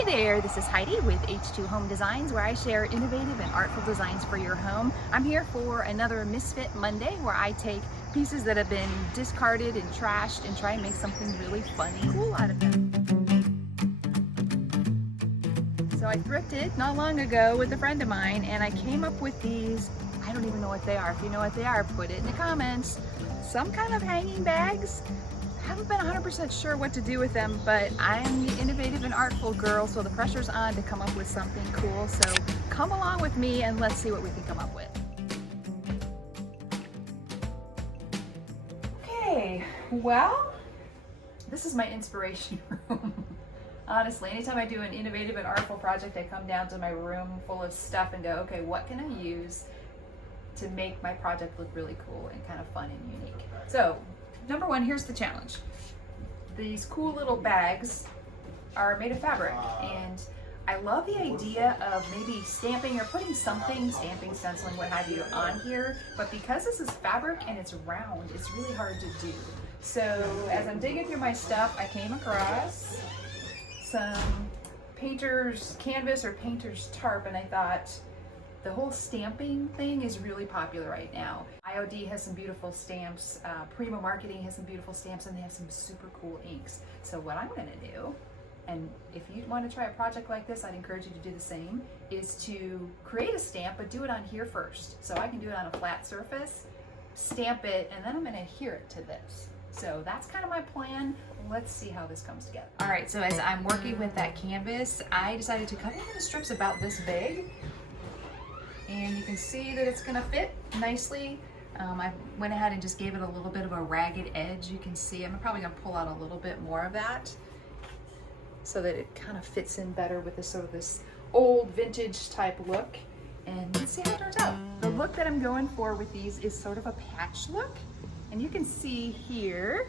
Hey there, this is Heidi with H2 Home Designs, where I share innovative and artful designs for your home. I'm here for another Misfit Monday, where I take pieces that have been discarded and trashed and try and make something really fun and cool out of them. So I thrifted not long ago with a friend of mine, and I came up with these. I don't even know what they are. If you know what they are, put it in the comments. Some kind of hanging bags. Haven't been 100% sure what to do with them, but I'm the innovative and artful girl, so the pressure's on to come up with something cool. So come along with me and let's see what we can come up with. Okay, well, this is my inspiration room. Honestly, anytime I do an innovative and artful project, I come down to my room full of stuff and go, okay, what can I use to make my project look really cool and kind of fun and unique? So, number one, here's the challenge. These cool little bags are made of fabric, and I love the idea of maybe stamping or putting something, stamping, stenciling, what have you, on here, but because this is fabric and it's round, it's really hard to do. So as I'm digging through my stuff, I came across some painter's canvas or painter's tarp, and I thought, the whole stamping thing is really popular right now. IOD has some beautiful stamps, Prima Marketing has some beautiful stamps, and they have some super cool inks. So what I'm gonna do, and if you want to try a project like this, I'd encourage you to do the same, is to create a stamp, but do it on here first. So I can do it on a flat surface, stamp it, and then I'm gonna adhere it to this. So that's kind of my plan. Let's see how this comes together. All right, so as I'm working with that canvas, I decided to cut it into strips about this big. And you can see that it's gonna fit nicely. I went ahead and just gave it a little bit of a ragged edge. You can see I'm probably gonna pull out a little bit more of that so that it kind of fits in better with this sort of this old vintage type look. And let's see how it turns out. The look that I'm going for with these is sort of a patch look. And you can see here,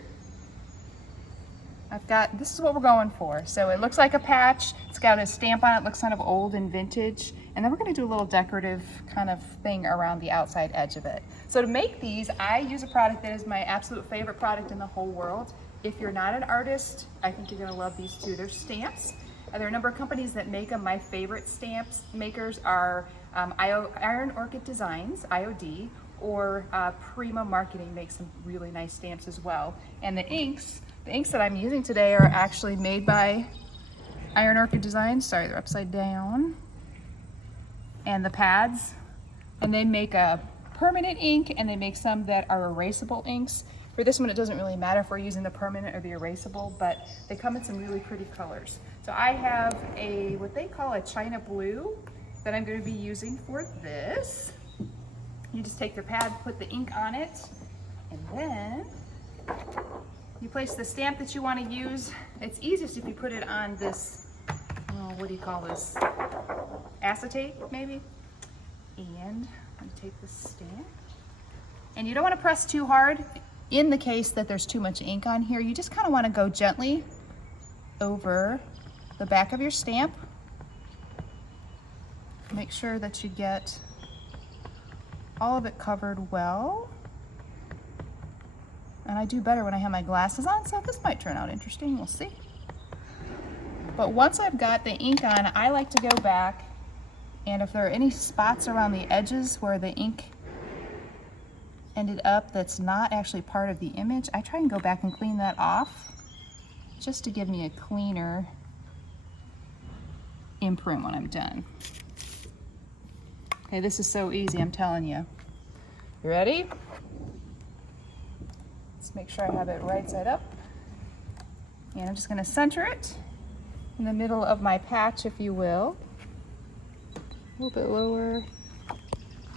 this is what we're going for. So it looks like a patch. It's got a stamp on it, looks kind of old and vintage. And then we're gonna do a little decorative kind of thing around the outside edge of it. So to make these, I use a product that is my absolute favorite product in the whole world. If you're not an artist, I think you're gonna love these too. They're stamps. There are a number of companies that make them. My favorite stamps makers are Iron Orchid Designs, IOD, or Prima Marketing makes some really nice stamps as well. And the inks that I'm using today are actually made by Iron Orchid Designs. Sorry, they're upside down. And the pads, and they make a permanent ink, and they make some that are erasable inks. For this one, it doesn't really matter if we're using the permanent or the erasable, but they come in some really pretty colors. So I have what they call a China blue that I'm going to be using for this. You just take your pad, put the ink on it, and then you place the stamp that you want to use. It's easiest if you put it on this, what do you call this? Acetate, maybe? And I'm gonna take this stamp. And you don't want to press too hard. In the case that there's too much ink on here, you just kind of want to go gently over the back of your stamp. Make sure that you get all of it covered well. And I do better when I have my glasses on, so this might turn out interesting, we'll see. But once I've got the ink on, I like to go back, and if there are any spots around the edges where the ink ended up that's not actually part of the image, I try and go back and clean that off just to give me a cleaner imprint when I'm done. Okay, this is so easy, I'm telling you. You ready? Let's make sure I have it right side up. And I'm just gonna center it in the middle of my patch, if you will. A little bit lower.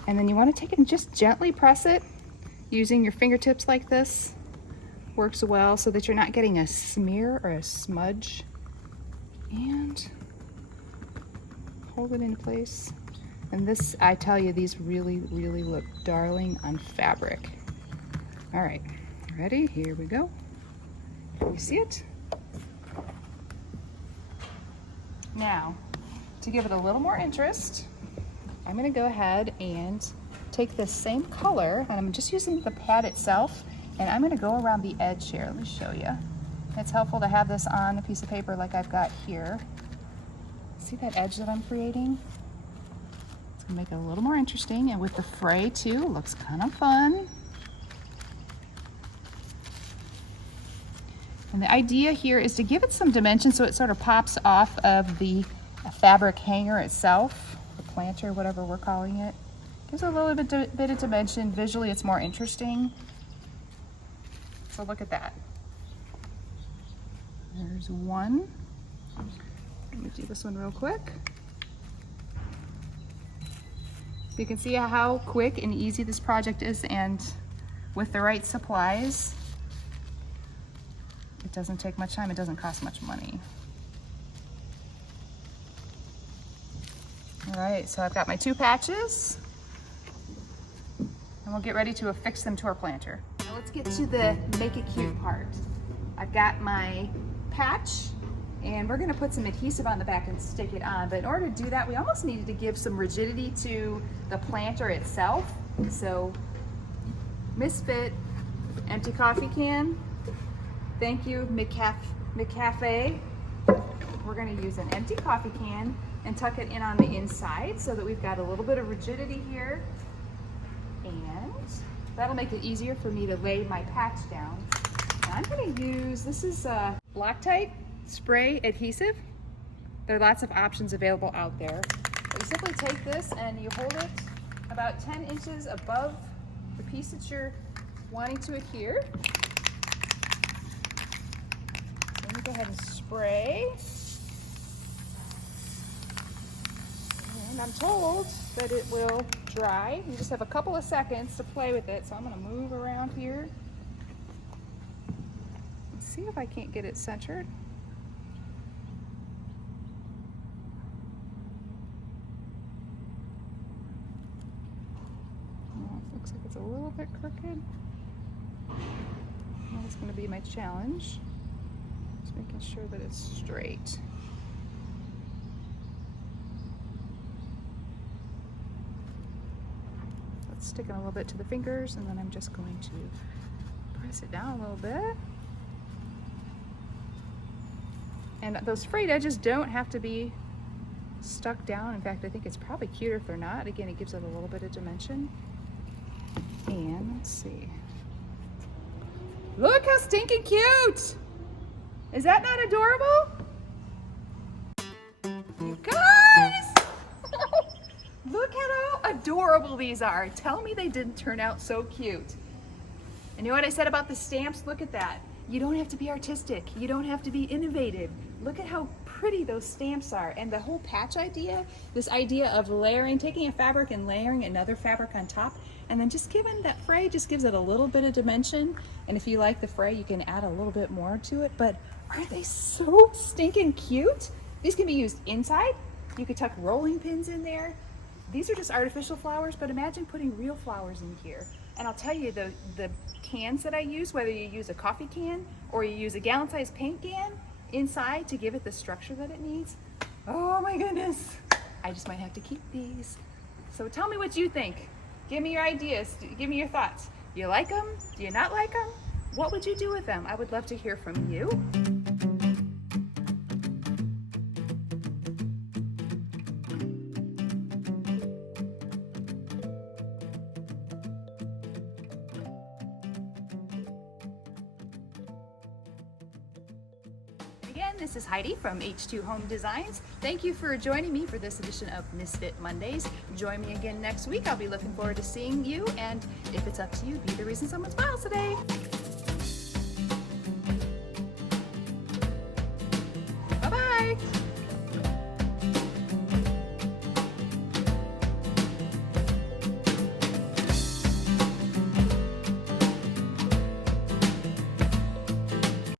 And then you want to take it and just gently press it using your fingertips like this. Works well so that you're not getting a smear or a smudge. And hold it in place. And this, I tell you, these really, really look darling on fabric. All right, ready? Here we go. Can you see it? Now, to give it a little more interest, I'm gonna go ahead and take this same color, and I'm just using the pad itself, and I'm gonna go around the edge here. Let me show you. It's helpful to have this on a piece of paper like I've got here. See that edge that I'm creating? It's gonna make it a little more interesting, and with the fray too, looks kind of fun. And the idea here is to give it some dimension so it sort of pops off of the fabric hanger itself, the planter, whatever we're calling it. Gives a little bit of dimension. Visually, it's more interesting. So look at that. There's one. Let me do this one real quick. You can see how quick and easy this project is, and with the right supplies, it doesn't take much time, it doesn't cost much money. All right, so I've got my 2 patches, and we'll get ready to affix them to our planter. Now let's get to the make it cute part. I've got my patch, and we're gonna put some adhesive on the back and stick it on, but in order to do that, we almost needed to give some rigidity to the planter itself. So, Misfit empty coffee can. Thank you, McCafe. We're gonna use an empty coffee can and tuck it in on the inside so that we've got a little bit of rigidity here. And that'll make it easier for me to lay my patch down. And I'm gonna use, this is Loctite spray adhesive. There are lots of options available out there. But you simply take this and you hold it about 10 inches above the piece that you're wanting to adhere. Then you go ahead and spray. And I'm told that it will dry. You just have a couple of seconds to play with it. So I'm gonna move around here. Let's see if I can't get it centered. Looks like it's a little bit crooked. That's going to be my challenge. Just making sure that it's straight. Let's stick it a little bit to the fingers, and then I'm just going to press it down a little bit. And those frayed edges don't have to be stuck down. In fact, I think it's probably cuter if they're not. Again, it gives it a little bit of dimension. And let's see. Look how stinking cute! Is that not adorable? You guys! Look at how adorable these are. Tell me they didn't turn out so cute. And you know what I said about the stamps? Look at that. You don't have to be artistic. You don't have to be innovative. Look at how pretty those stamps are. And the whole patch idea, this idea of layering, taking a fabric and layering another fabric on top, and then just giving that fray, just gives it a little bit of dimension. And if you like the fray, you can add a little bit more to it. But aren't they so stinking cute? These can be used inside. You could tuck rolling pins in there. These are just artificial flowers, but imagine putting real flowers in here. And I'll tell you, the cans that I use, whether you use a coffee can or you use a gallon-sized paint can inside to give it the structure that it needs. Oh my goodness. I just might have to keep these. So tell me what you think. Give me your ideas. Give me your thoughts. Do you like them? Do you not like them? What would you do with them? I would love to hear from you. Again, this is Heidi from H2 Home Designs. Thank you for joining me for this edition of Misfit Mondays. Join me again next week. I'll be looking forward to seeing you, and if it's up to you, be the reason someone smiles today. Bye-bye.